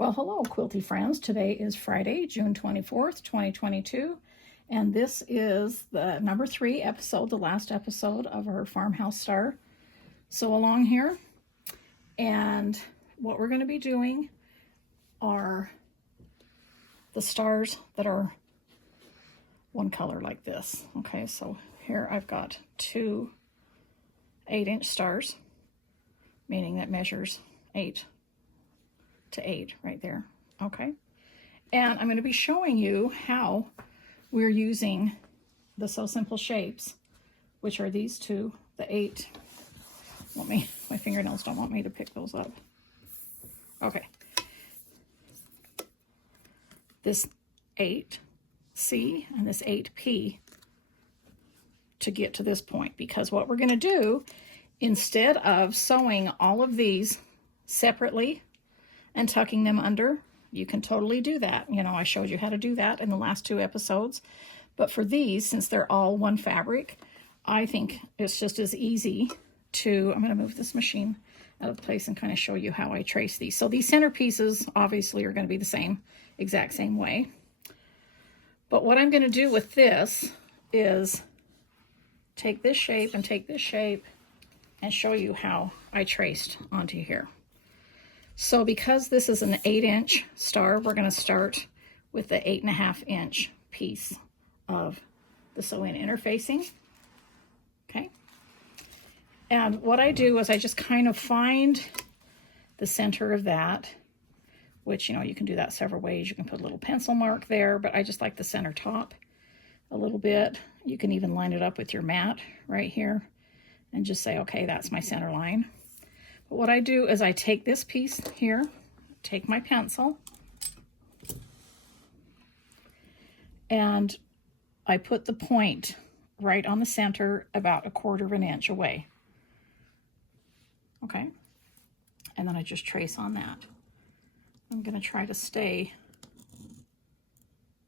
Well, hello, quilty friends. Today is Friday, June 24th, 2022, and this is the number 3 episode, the last episode of our Farmhouse Star Sew Along here. And what we're going to be doing are the stars that are one color like this. Okay, so here I've got 2 8-inch stars, meaning that measures 8 to 8 right there. Okay, and I'm going to be showing you how we're using the Sew Simple shapes, which are these two, the 8. My fingernails don't want me to pick those up. Okay, this 8C and this 8P to get to this point, because what we're going to do, instead of sewing all of these separately and tucking them under, you can totally do that. You know, I showed you how to do that in the last 2 episodes. But for these, since they're all one fabric, I think it's just as easy to, I'm going to move this machine out of place and kind of show you how I trace these. So these center pieces obviously are going to be the same, exact same way. But what I'm going to do with this is take this shape and take this shape and show you how I traced onto here. So because this is an 8-inch star, we're going to start with the 8.5-inch piece of the sew-in interfacing. Okay. And what I do is I just kind of find the center of that, which, you know, you can do that several ways. You can put a little pencil mark there, but I just like the center top a little bit. You can even line it up with your mat right here and just say, okay, that's my center line. But what I do is I take this piece here, take my pencil, and I put the point right on the center about 1/4 inch away. Okay, and then I just trace on that. I'm going to try to stay,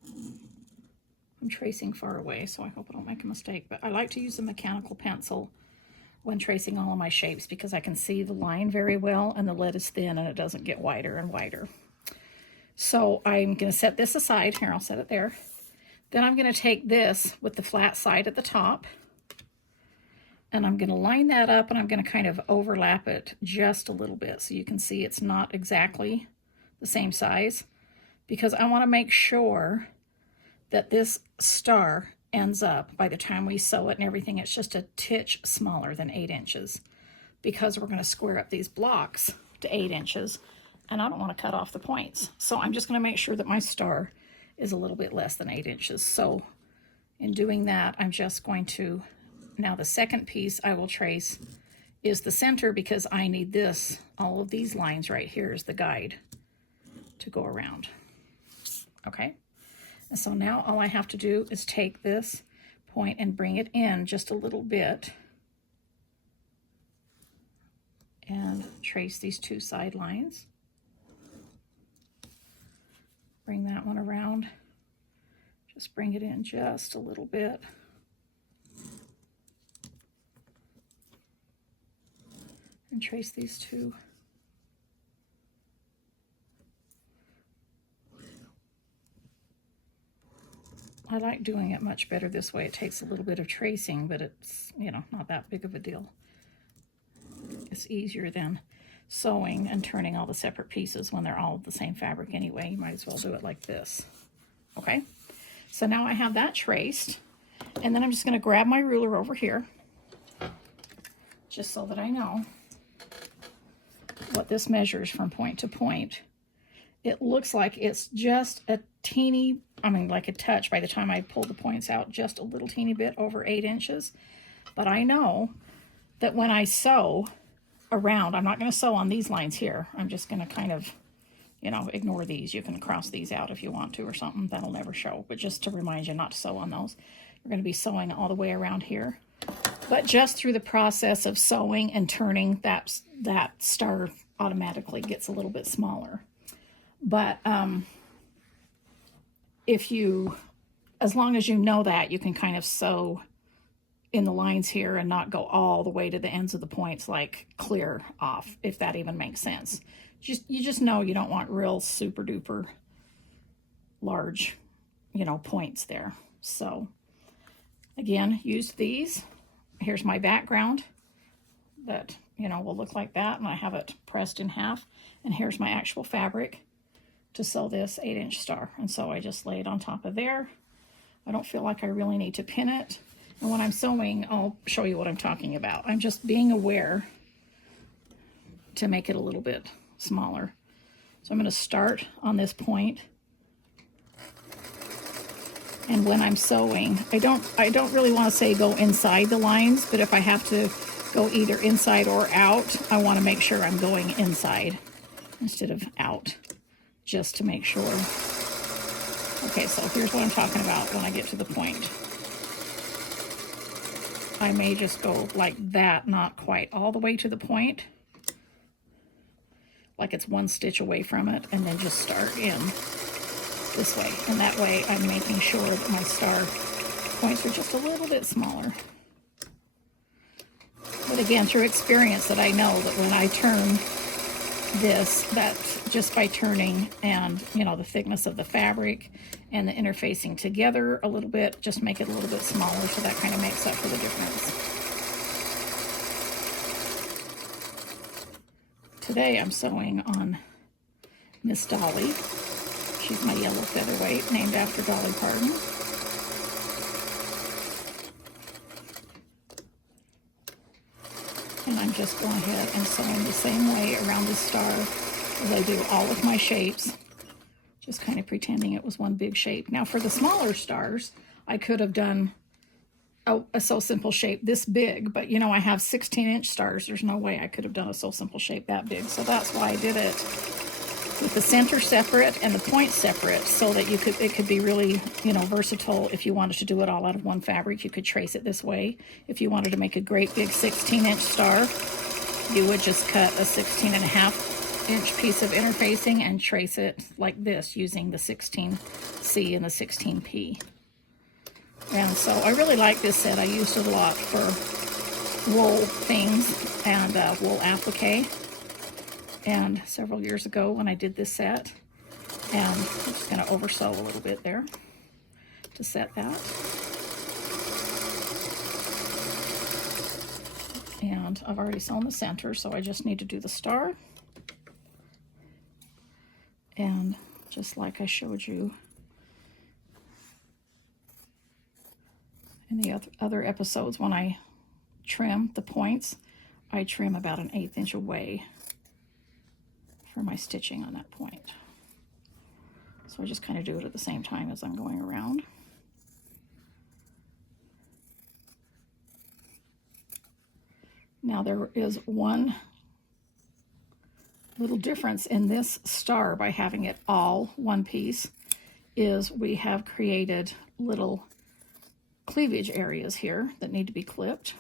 I'm tracing far away, so I hope I don't make a mistake, but I like to use a mechanical pencil when tracing all of my shapes because I can see the line very well and the lead is thin and it doesn't get wider and wider. So I'm going to set this aside. Here, I'll set it there. Then I'm going to take this with the flat side at the top and I'm going to line that up and I'm going to kind of overlap it just a little bit so you can see it's not exactly the same size, because I want to make sure that this star ends up, by the time we sew it and everything, it's just a titch smaller than 8 inches, because we're going to square up these blocks to 8 inches and I don't want to cut off the points. So I'm just going to make sure that my star is a little bit less than 8 inches. So in doing that, I'm just going to, now the second piece I will trace is the center, because I need this, all of these lines right here is the guide to go around. Okay. And so now all I have to do is take this point and bring it in just a little bit and trace these 2 side lines. Bring that one around, just bring it in just a little bit. And trace these 2. I like doing it much better this way. It takes a little bit of tracing, but it's, you know, not that big of a deal. It's easier than sewing and turning all the separate pieces when they're all the same fabric anyway. You might as well do it like this. Okay, so now I have that traced, and then I'm just going to grab my ruler over here, just so that I know what this measures from point to point. It looks like it's just a teeny, I mean like a touch by the time I pull the points out, just a little teeny bit over 8 inches. But I know that when I sew around, I'm not going to sew on these lines here. I'm just going to kind of, you know, ignore these. You can cross these out if you want to or something. That'll never show. But just to remind you not to sew on those. You're going to be sewing all the way around here. But just through the process of sewing and turning, that star automatically gets a little bit smaller. But if you, as long as you know that, you can kind of sew in the lines here and not go all the way to the ends of the points, like clear off, if that even makes sense. You just know you don't want real super duper large, you know, points there. So again, used these. Here's my background that, you know, will look like that, and I have it pressed in half. And here's my actual fabric to sew this 8-inch star. And so I just lay it on top of there. I don't feel like I really need to pin it. And when I'm sewing, I'll show you what I'm talking about. I'm just being aware to make it a little bit smaller. So I'm going to start on this point. And when I'm sewing, I don't really want to say go inside the lines, but if I have to go either inside or out, I want to make sure I'm going inside instead of out, just to make sure. Okay, so here's what I'm talking about when I get to the point. I may just go like that, not quite all the way to the point, like it's one stitch away from it, and then just start in this way. And that way I'm making sure that my star points are just a little bit smaller. But again, through experience, that I know that when I turn this, that just by turning and, you know, the thickness of the fabric and the interfacing together a little bit, just make it a little bit smaller, so that kind of makes up for the difference. Today I'm sewing on Miss Dolly. She's my yellow featherweight, named after Dolly Parton. And I'm just going ahead and sewing the same way around the star as I do all of my shapes, just kind of pretending it was one big shape. Now for the smaller stars, I could have done a Sew Simple shape this big, but you know, I have 16-inch stars. There's no way I could have done a Sew Simple shape that big, so that's why I did it with the center separate and the point separate, so that it could be really, you know, versatile. If you wanted to do it all out of one fabric, you could trace it this way. If you wanted to make a great big 16-inch star, you would just cut a 16.5-inch piece of interfacing and trace it like this using the 16C and the 16P. And so I really like this set. I used it a lot for wool things and wool applique. And several years ago when I did this set, and I'm just going to oversew a little bit there to set that. And I've already sewn the center, so I just need to do the star. And just like I showed you in the other episodes, when I trim the points, I trim about 1/8 inch away for my stitching on that point. So I just kind of do it at the same time as I'm going around. Now there is one little difference in this star by having it all one piece, is we have created little cleavage areas here that need to be clipped,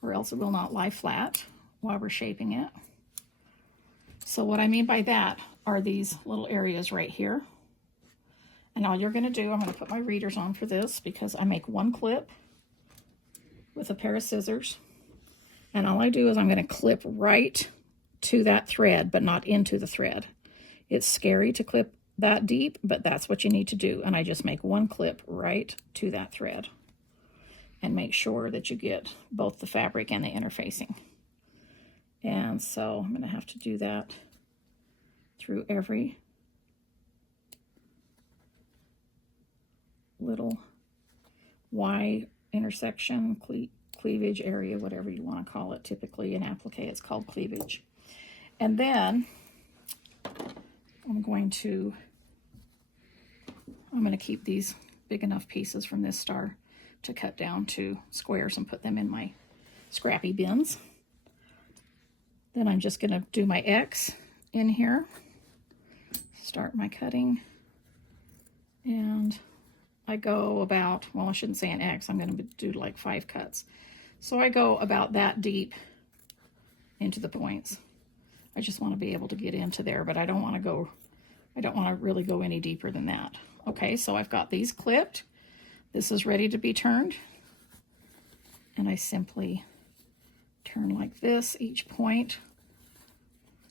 or else it will not lie flat while we're shaping it. So what I mean by that are these little areas right here. And all you're going to do, I'm going to put my readers on for this because I make one clip with a pair of scissors. And all I do is I'm going to clip right to that thread, but not into the thread. It's scary to clip that deep, but that's what you need to do. And I just make one clip right to that thread and make sure that you get both the fabric and the interfacing. And so I'm going to have to do that through every little Y intersection, cleavage area, whatever you want to call it. Typically in applique it's called cleavage. And then I'm going to keep these big enough pieces from this star to cut down to squares and put them in my scrappy bins. Then I'm just going to do my X in here, start my cutting, and I go about, well, I shouldn't say an X, I'm going to do like 5 cuts. So I go about that deep into the points. I just want to be able to get into there, but I don't want to really go any deeper than that. Okay, so I've got these clipped. This is ready to be turned. and I simply turn like this each point,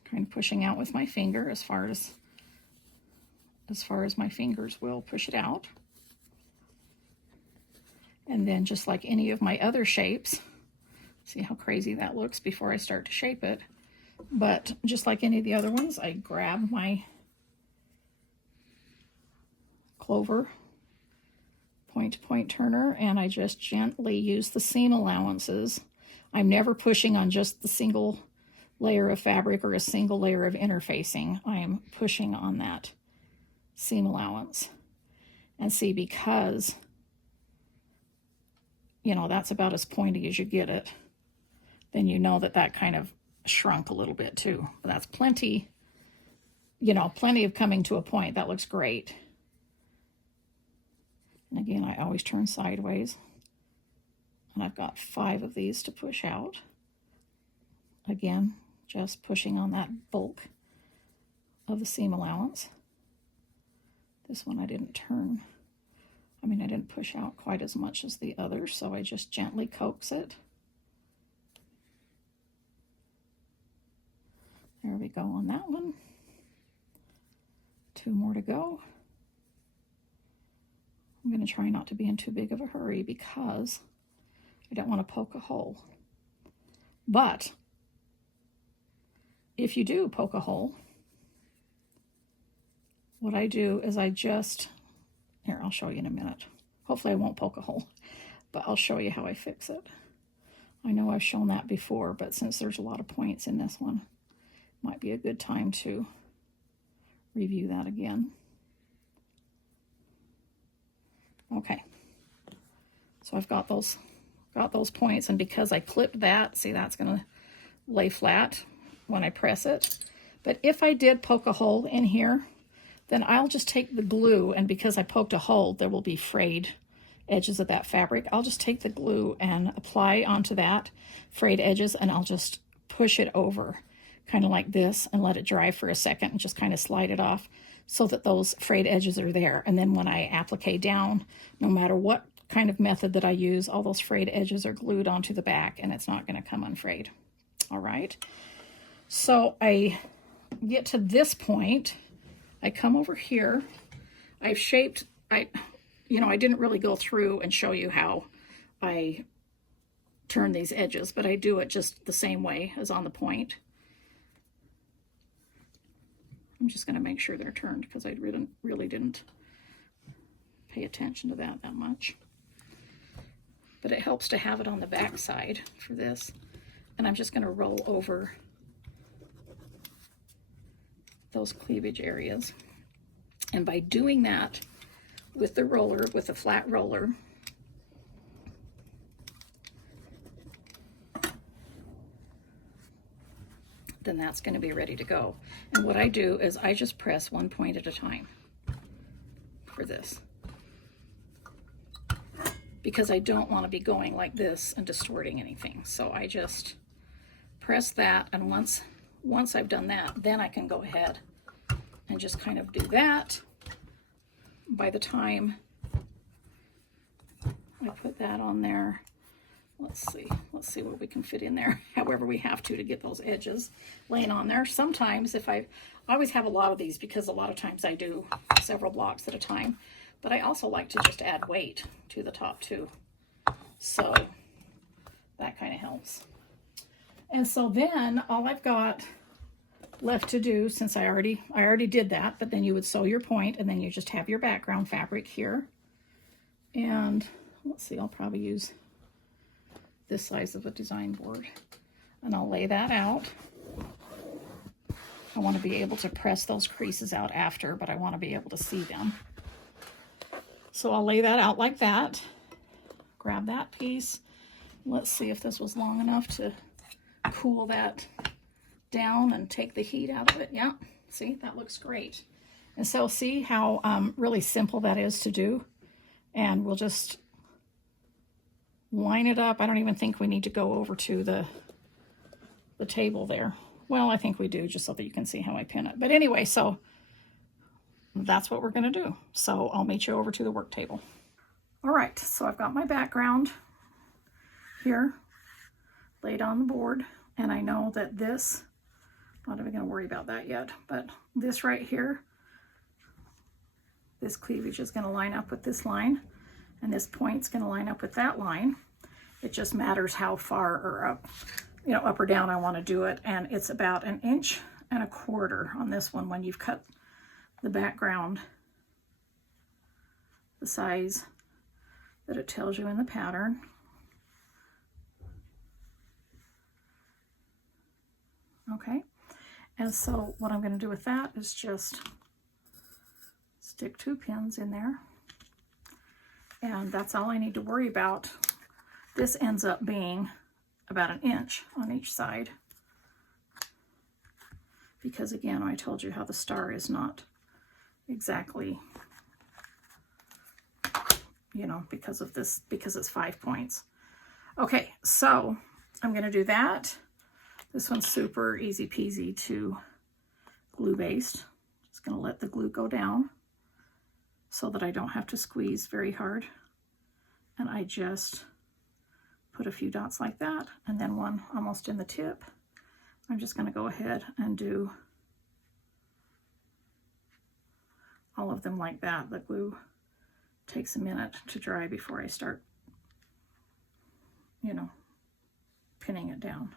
kind of pushing out with my finger as far as my fingers will push it out. And then just like any of my other shapes, see how crazy that looks before I start to shape it, but just like any of the other ones, I grab my clover point-to-point turner and I just gently use the seam allowances. I'm never pushing on just the single layer of fabric or a single layer of interfacing. I am pushing on that seam allowance. And see, because, you know, that's about as pointy as you get it, then you know that that kind of shrunk a little bit too. But that's plenty, you know, plenty of coming to a point. That looks great. And again, I always turn sideways. And I've got 5 of these to push out. Again, just pushing on that bulk of the seam allowance. This one I didn't turn. I mean, I didn't push out quite as much as the others, so I just gently coax it. There we go on that one. 2 more to go. I'm going to try not to be in too big of a hurry because I don't want to poke a hole. But if you do poke a hole, what I do is I just, here, I'll show you in a minute. Hopefully I won't poke a hole, but I'll show you how I fix it. I know I've shown that before, but since there's a lot of points in this one, might be a good time to review that again. Okay, so I've got those points, and because I clipped that, see, that's going to lay flat when I press it. But if I did poke a hole in here, then I'll just take the glue, and because I poked a hole, there will be frayed edges of that fabric. I'll just take the glue and apply onto that frayed edges, and I'll just push it over, kind of like this, and let it dry for a second, and just kind of slide it off so that those frayed edges are there. And then when I applique down, no matter what kind of method that I use, all those frayed edges are glued onto the back, and it's not going to come unfrayed. All right. So I get to this point. I come over here. I've shaped, I didn't really go through and show you how I turn these edges, but I do it just the same way as on the point. I'm just going to make sure they're turned because I really didn't pay attention to that much. But it helps to have it on the back side for this. And I'm just going to roll over those cleavage areas. And by doing that with the roller, with the flat roller, then that's going to be ready to go. And what I do is I just press 1 point at a time for this, because I don't want to be going like this and distorting anything. So I just press that, and once I've done that, then I can go ahead and just kind of do that. By the time I put that on there, let's see what we can fit in there, however we have to get those edges laying on there. Sometimes I always have a lot of these because a lot of times I do several blocks at a time, but I also like to just add weight to the top too. So that kind of helps. And so then all I've got left to do, since I already did that, but then you would sew your point, and then you just have your background fabric here. And let's see, I'll probably use this size of a design board, and I'll lay that out. I want to be able to press those creases out after, but I want to be able to see them. So I'll lay that out like that. Grab that piece. Let's see if this was long enough to cool that down and take the heat out of it. Yeah, see, that looks great. And so see how really simple that is to do. And we'll just line it up. I don't even think we need to go over to the table there. Well, I think we do, just so that you can see how I pin it. But anyway, so that's what we're going to do. So I'll meet you over to the work table. All right, so I've got my background here laid on the board, and I know that this, I'm not even going to worry about that yet, but this right here, this cleavage is going to line up with this line, and this point's going to line up with that line. It just matters how far or up, you know, up or down I want to do it, and it's about 1.25 inches on this one when you've cut the background the size that it tells you in the pattern. Okay, and so what I'm going to do with that is just stick 2 pins in there, and that's all I need to worry about. This ends up being about 1 inch on each side, because again, I told you how the star is not exactly, you know, because of this, because it's 5 points. Okay, so I'm going to do that. This one's super easy peasy to glue baste. Just going to let the glue go down so that I don't have to squeeze very hard. And I just put a few dots like that, and then one almost in the tip. I'm just going to go ahead and do all of them like that. The glue takes a minute to dry before I start, you know, pinning it down.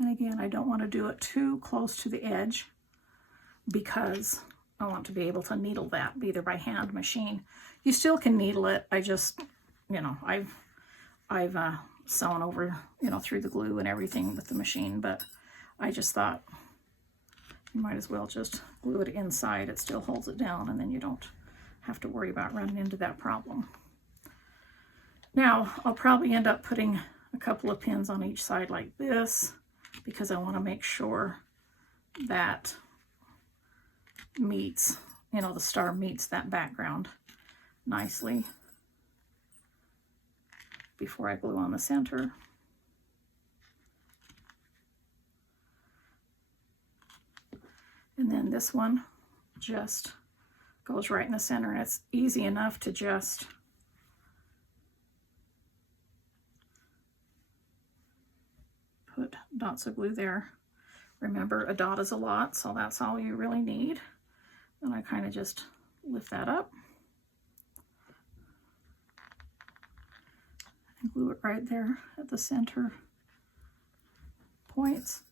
And again, I don't want to do it too close to the edge because I want to be able to needle that either by hand, machine. You still can needle it. I just, you know, I've sewn over, you know, through the glue and everything with the machine, but I just thought you might as well just glue it inside. It still holds it down, and then you don't have to worry about running into that problem. Now, I'll probably end up putting a couple of pins on each side like this, because I want to make sure that meets, you know, the star meets that background nicely before I glue on the center. And then this one just goes right in the center, and it's easy enough to just put dots of glue there. Remember, a dot is a lot, so that's all you really need. And I kind of just lift that up and glue it right there at the center points,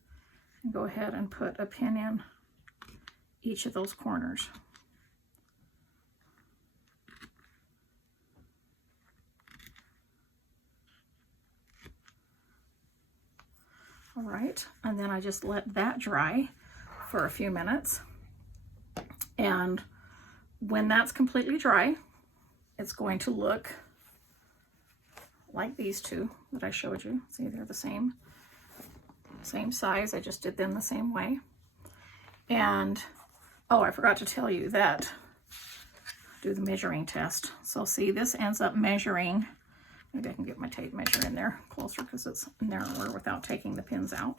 and go ahead and put a pin in each of those corners. All right, and then I just let that dry for a few minutes. And when that's completely dry, it's going to look like these two that I showed you. See, they're the same size. I just did them the same way. And, oh, I forgot to tell you that, do the measuring test. So see, this ends up measuring, maybe I can get my tape measure in there closer because it's narrower without taking the pins out.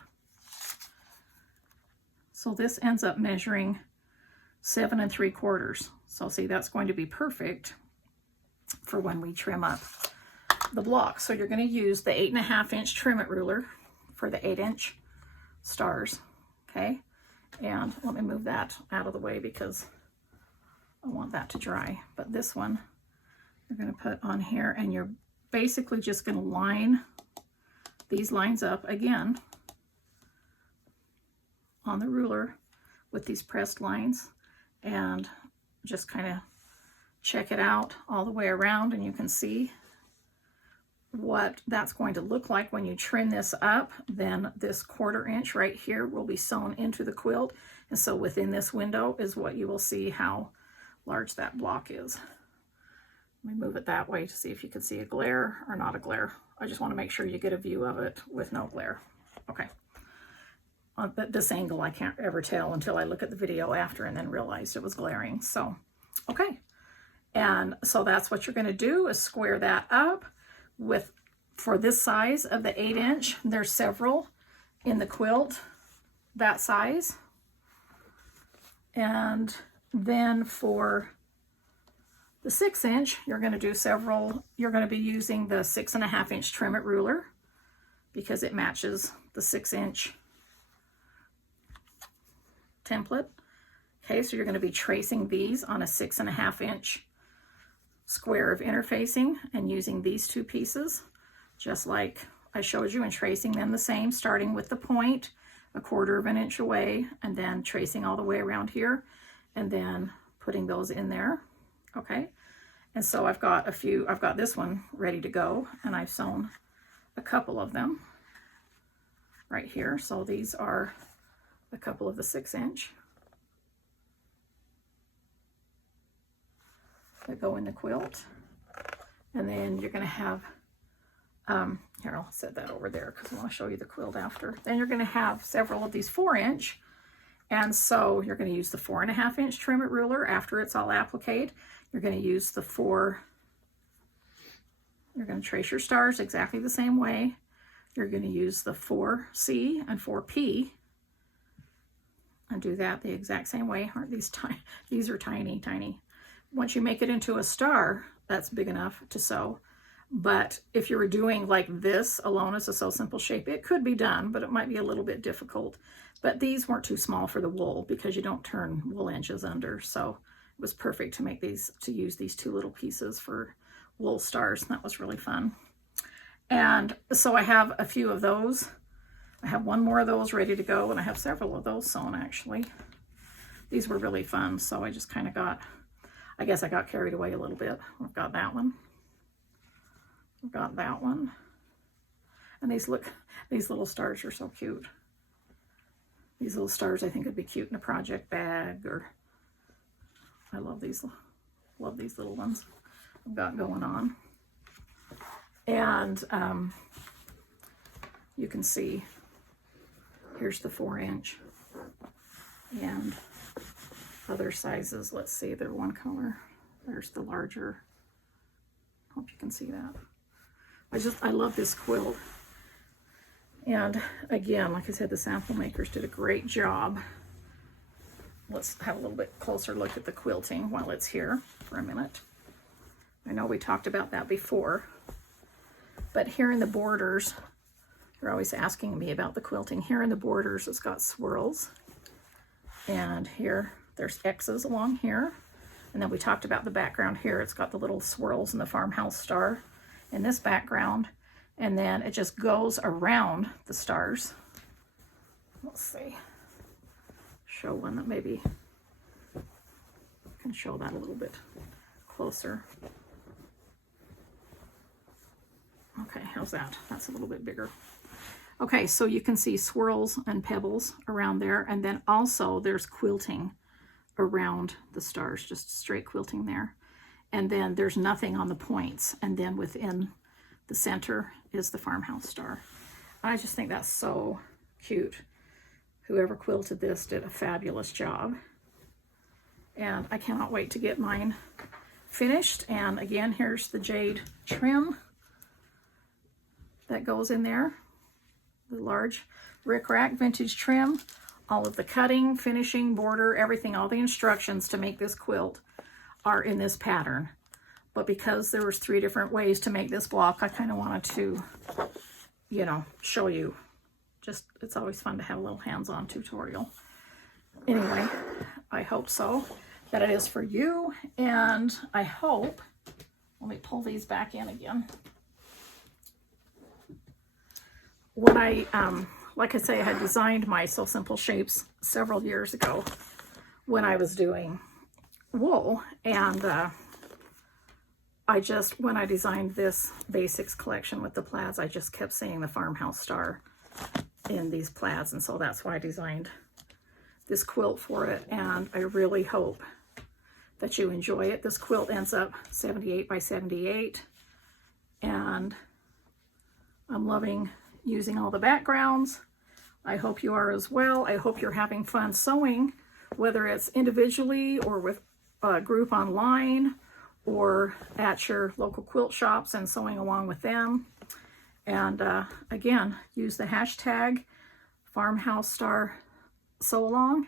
So this ends up measuring 7 3/4. So see, that's going to be perfect for when we trim up the block. So you're going to use the 8.5 inch trim it ruler for the 8 inch stars. Okay. And let me move that out of the way because I want that to dry. But this one you're going to put on here, and you're basically just going to line these lines up again on the ruler with these pressed lines, and just kind of check it out all the way around, and you can see what that's going to look like when you trim this up. Then this 1/4 inch right here will be sewn into the quilt, and so within this window is what you will see how large that block is. Let me move it that way to see if you can see a glare or not a glare. I just want to make sure you get a view of it with no glare. Okay. At this angle, I can't ever tell until I look at the video after and then realized it was glaring. So, okay. And so that's what you're going to do, is square that up with, for this size of the 8 inch, there's several in the quilt that size. And Then for the 6-inch, you're going to do several. You're going to be using the 6.5-inch trim it ruler because it matches the 6-inch template. Okay, so you're going to be tracing these on a 6.5-inch square of interfacing and using these two pieces, just like I showed you, and tracing them the same, starting with the point 1/4 inch away and then tracing all the way around here and then putting those in there. Okay, and so I've got this one ready to go, and I've sewn a couple of them right here. So these are a couple of the 6-inch that go in the quilt. And then you're going to have, here, I'll set that over there because I want to show you the quilt after. Then you're going to have several of these 4-inch. And so you're going to use the 4.5-inch trim it ruler after it's all appliqued. You're going to use the you're going to trace your stars exactly the same way. You're going to use the 4C and 4P and do that the exact same way. Aren't these tiny? These are tiny, tiny. Once you make it into a star, that's big enough to sew. But if you were doing like this alone as a Sew Simple shape, it could be done, but it might be a little bit difficult. But these weren't too small for the wool because you don't turn wool inches under. So it was perfect to make these, to use these two little pieces for wool stars. And that was really fun. And so I have a few of those. I have one more of those ready to go, and I have several of those sewn actually. These were really fun, so I just kind of got, I guess I got carried away a little bit. I've got that one. I've got that one. And these little stars are so cute. These little stars I think would be cute in a project bag, or I love these little ones I've got going on. And you can see here's the 4-inch and other sizes. Let's see, they're one color. There's the larger. Hope you can see that. I love this quilt. And again, like I said, the sample makers did a great job. Let's have a little bit closer look at the quilting while it's here for a minute. I know we talked about that before, but here in the borders, you're always asking me about the quilting. Here in the borders, it's got swirls. And here, there's X's along here. And then we talked about the background here. It's got the little swirls and the Farmhouse Star in this background. And then it just goes around the stars. Let's see. Show one that maybe can show that a little bit closer. Okay, how's that? That's a little bit bigger. Okay, so you can see swirls and pebbles around there, and then also there's quilting around the stars, just straight quilting there. And then there's nothing on the points, and then within the center is the Farmhouse Star. I just think that's so cute. Whoever quilted this did a fabulous job. And I cannot wait to get mine finished. And again, here's the jade trim that goes in there. The large rickrack vintage trim. All of the cutting, finishing, border, everything, all the instructions to make this quilt are in this pattern. But because there was 3 different ways to make this block, I kind of wanted to, you know, show you. Just, it's always fun to have a little hands-on tutorial. Anyway, I hope so, that it is for you. And I hope, let me pull these back in again. When I, like I say, I had designed my Sew Simple shapes several years ago when I was doing wool. And when I designed this basics collection with the plaids, I just kept seeing the Farmhouse Star in these plaids. And so that's why I designed this quilt for it. And I really hope that you enjoy it. This quilt ends up 78 by 78. And I'm loving using all the backgrounds. I hope you are as well. I hope you're having fun sewing, whether it's individually or with a group online or at your local quilt shops and sewing along with them. And again, use the hashtag Farmhouse Star Sew Along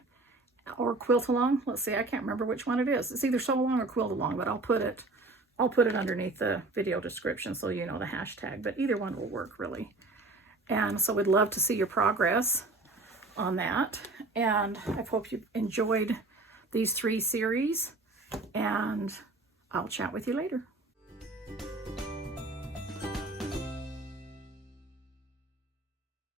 or Quilt Along. Let's see, I can't remember which one it is. It's either Sew Along or Quilt Along, but I'll put it underneath the video description so you know the hashtag, but either one will work really. And so we'd love to see your progress on that. And I hope you enjoyed these 3 series, and I'll chat with you later.